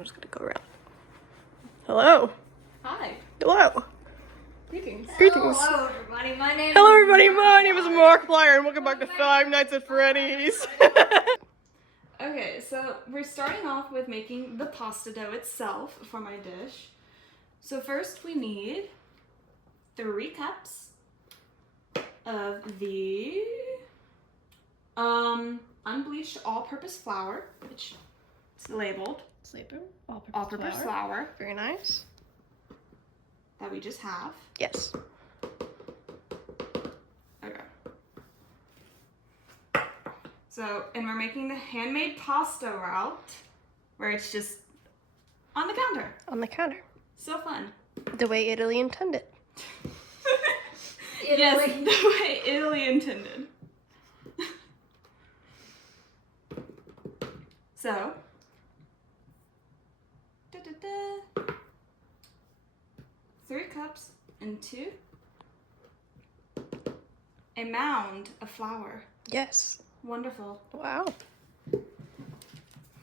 I'm just gonna go around. Hello. Hi. Hello. Greetings. Greetings. Hello, everybody. My name is Markiplier, and welcome back to Five Nights at Freddy's. Okay, so we're starting off with making the pasta dough itself for my dish. So first we need 3 cups of the unbleached all-purpose flour, which is labeled all-purpose flour Very nice. that we just have. Yes. Okay. So, and we're making the handmade pasta route, where it's just on the counter. On the counter. So fun. The way Italy intended. Yes, the way Italy intended. So, 3 cups into a mound of flour. Yes. Wonderful. Wow.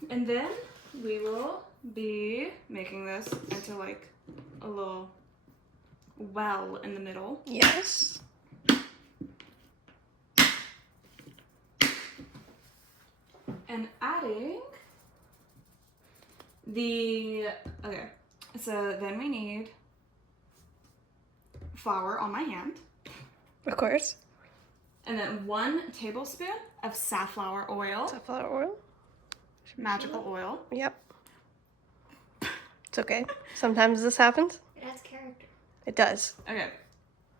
And then we will be making this into like a little well in the middle. Yes. And adding the, okay, so then we need flour on my hand. Of course. And then 1 tablespoon of safflower oil. Safflower oil. Magical oil. Yep. It's okay. Sometimes this happens. It adds character. It does. Okay.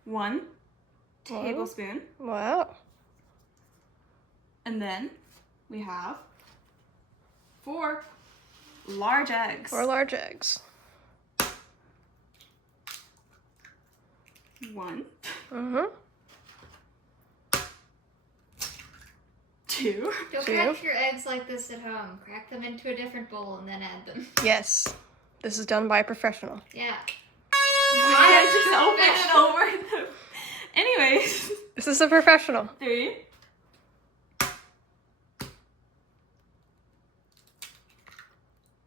1 tablespoon. Wow. And then we have 4 large eggs. 4 large eggs. 1. Mm-hmm. 2. Don't 2. crack your eggs like this at home. Crack them into a different bowl and then add them. Yes. This is done by a professional. Yeah. I just opened it over. Anyways. This is a professional. 3.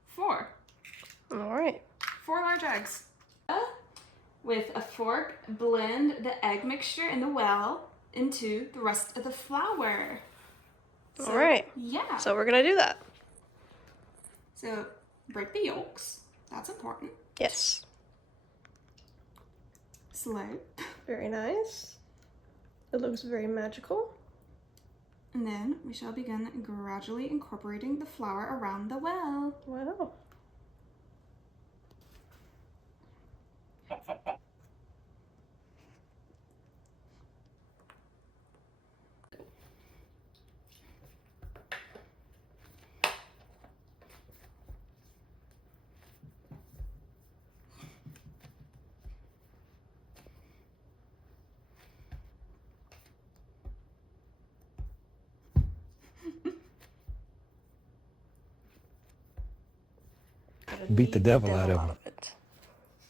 4. All right. 4 large eggs. With a fork, blend the egg mixture in the well into the rest of the flour. All right. Yeah. So we're gonna do that. So break the yolks. That's important. Yes. Slow. Very nice. It looks very magical. And then we shall begin gradually incorporating the flour around the well. Wow. Beat the devil out of him. it.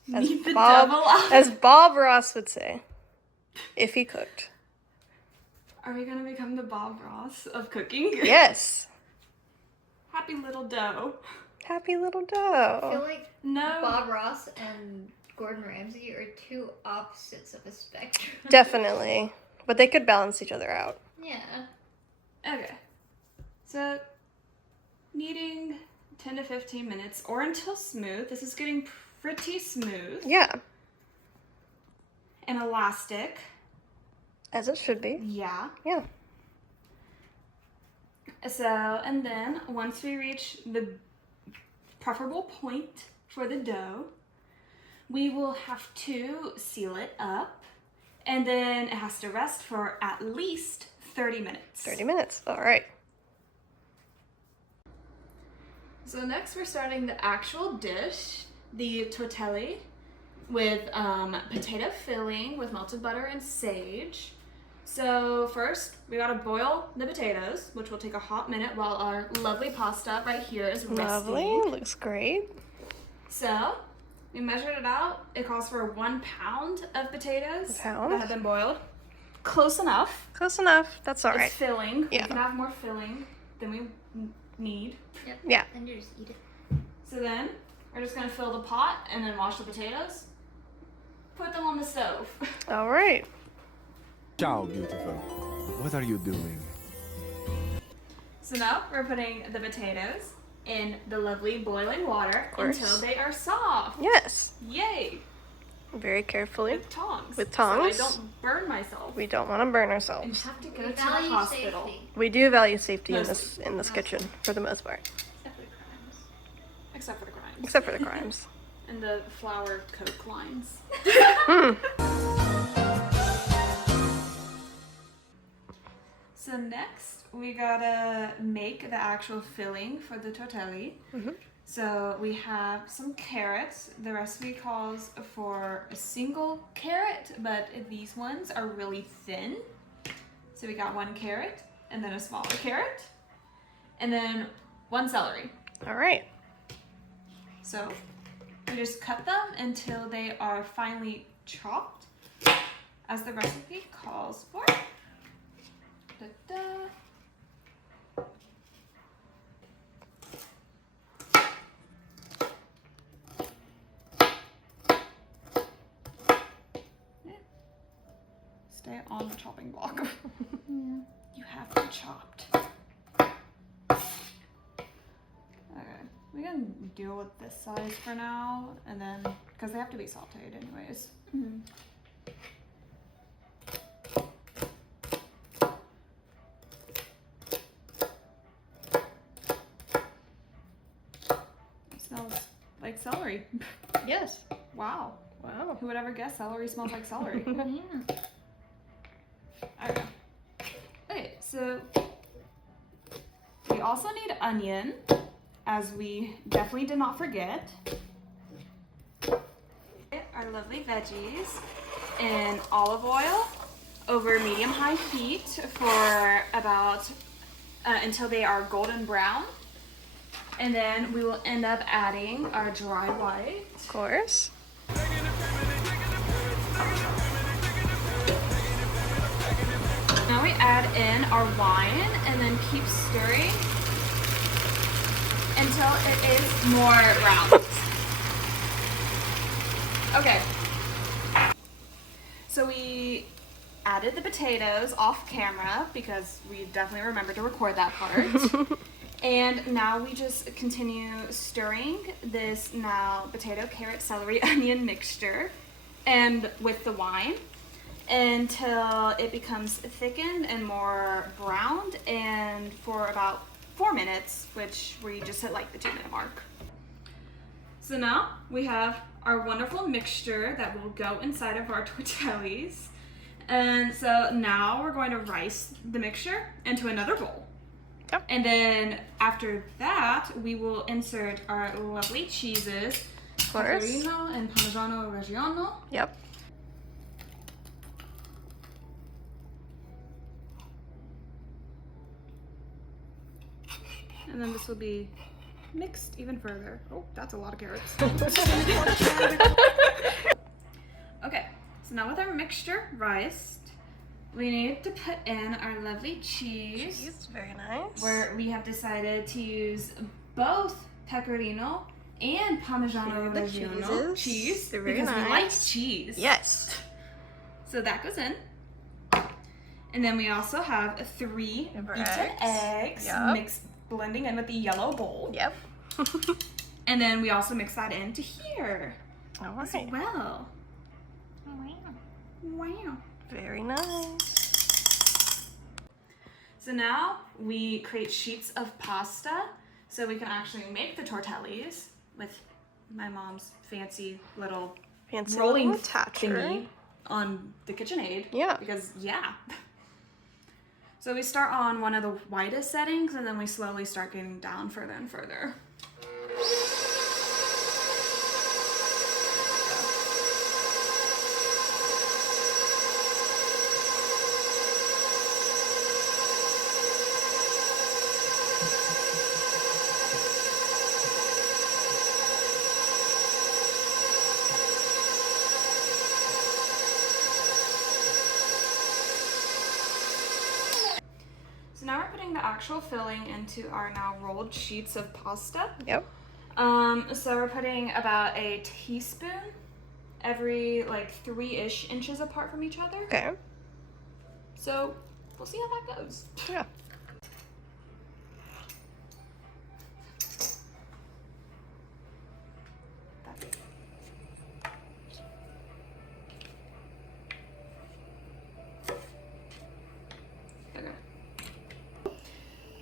Beat the devil out. As Bob Ross would say, if he cooked. Are we gonna become the Bob Ross of cooking? Yes. Happy little dough. Happy little I feel dough. like No. Bob Ross and Gordon Ramsay are 2 opposites of a spectrum. Definitely. But they could balance each other out. Yeah. Okay. So, kneading 10 to 15 minutes or until smooth. This is getting pretty smooth Yeah. and elastic. As it should be. Yeah. Yeah. So, and then once we reach the preferable point for the dough, we will have to seal it up, and then it has to rest for at least 30 minutes. 30 minutes. All right. So next we're starting the actual dish, the tortelli with potato filling with melted butter and sage. So first we gotta boil the potatoes, which will take a hot minute while our lovely pasta right here is resting. Lovely. Looks great. So we measured it out. It calls for 1 pound of potatoes A pound? that have been boiled. Close enough. Close enough. That's all It's right. filling. Yeah. We can have more filling than we need. Yep. Yeah. And you just eat it. So then we're just gonna fill the pot and then wash the potatoes. Put them on the stove. All right. Ciao, beautiful. What are you doing? So now we're putting the potatoes in the lovely boiling water course. until they are soft. Yes. Yay! Very carefully. With tongs. With tongs. So I don't burn myself. We don't want to burn And ourselves. have to go We to the value hospital. safety. We do value safety in Mostly. this kitchen for the most part, Except for the crimes. except for the crimes. And the flour Coke lines. So next, we gotta make the actual filling for the tortelli. So we have some carrots. The recipe calls for a single carrot, but these ones are really thin. So we got 1 carrot, and then a smaller carrot, and then 1 celery. All right. So we just cut them until they are finely chopped, as the recipe calls for. Da-da. Yeah. Stay on the chopping block. You have them chopped. Okay, we can deal with this size for now, and then because they have to be sauteed anyways. It smells like celery. Yes. Wow. Wow. Who would ever guess celery smells like celery? Okay. Okay, so we also need onion, as we definitely did not forget. Our lovely veggies in olive oil over medium-high heat for about until they are golden brown. And then we will end up adding our dry white. Of course. Now we add in our wine and then keep stirring until it is more brown. Okay. So we added the potatoes off camera because we definitely remembered to record that part. And now we just continue stirring this now potato, carrot, celery, onion mixture and with the wine until it becomes thickened and more browned, and for about 4 minutes, which we just hit like the 2-minute mark. So now we have our wonderful mixture that will go inside of our tortellis. And so now we're going to rice the mixture into another bowl. Yep. And then after that, we will insert our lovely cheeses, Of course. Pecorino and Parmigiano Reggiano. Yep. And then this will be mixed even further. Oh, that's a lot of carrots. Okay, so now with our mixture riced, we need to put in our lovely cheese. Very nice. Where we have decided to use both pecorino and Parmigiano The Reggiano cheeses. cheese They're very because we like nice. cheese. Yes. So that goes in. And then we also have 3 Of our beaten eggs Yep. mixed, blending in with the yellow bowl. Yep. And then we also mix that into here All as right. well. Wow. Very nice. So now we create sheets of pasta so we can actually make the tortellis with my mom's fancy little Fancy rolling little attacher. thingy on the KitchenAid. Yeah. Because, yeah. So we start on one of the widest settings and then we slowly start getting down further and further. So now we're putting the actual filling into our now rolled sheets of pasta. Yep. So we're putting about a teaspoon every like 3-ish inches apart from each other. Okay. So we'll see how that goes. Yeah.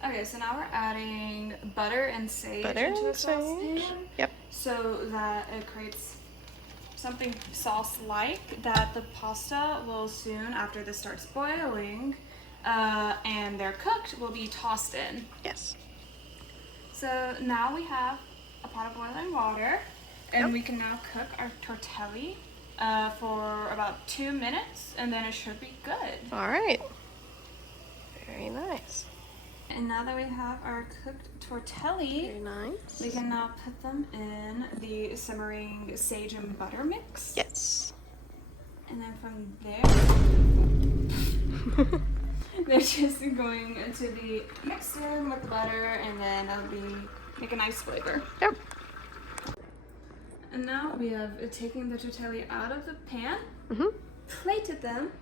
Okay, so now we're adding butter and sage Butter into the and sage. saucepan. Yep. So that it creates something sauce-like that the pasta will soon, after this starts boiling, and they're cooked, will be tossed in. Yes. So now we have a pot of boiling water, and we can now cook our tortelli for about 2 minutes, and then it should be good. All right. Very nice. And now that we have our cooked tortelli, Very nice. we can now put them in the simmering sage and butter mix. Yes. And then from there, they're just going to be mixed in with the butter, and then that'll make a nice flavor. Yep. And now we have taken the tortelli out of the pan, plated them,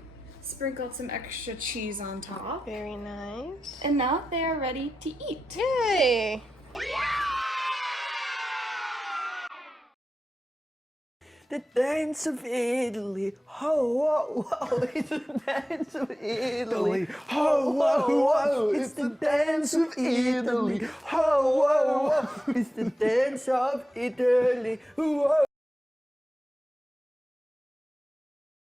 sprinkled some extra cheese on top, Very nice. and now they are ready to eat. Yay. The dance of Italy, ho, whoa, whoa, it's the dance of Italy, ho, whoa, whoa, it's the dance of Italy, ho, whoa, whoa, it's the dance of Italy, whoa.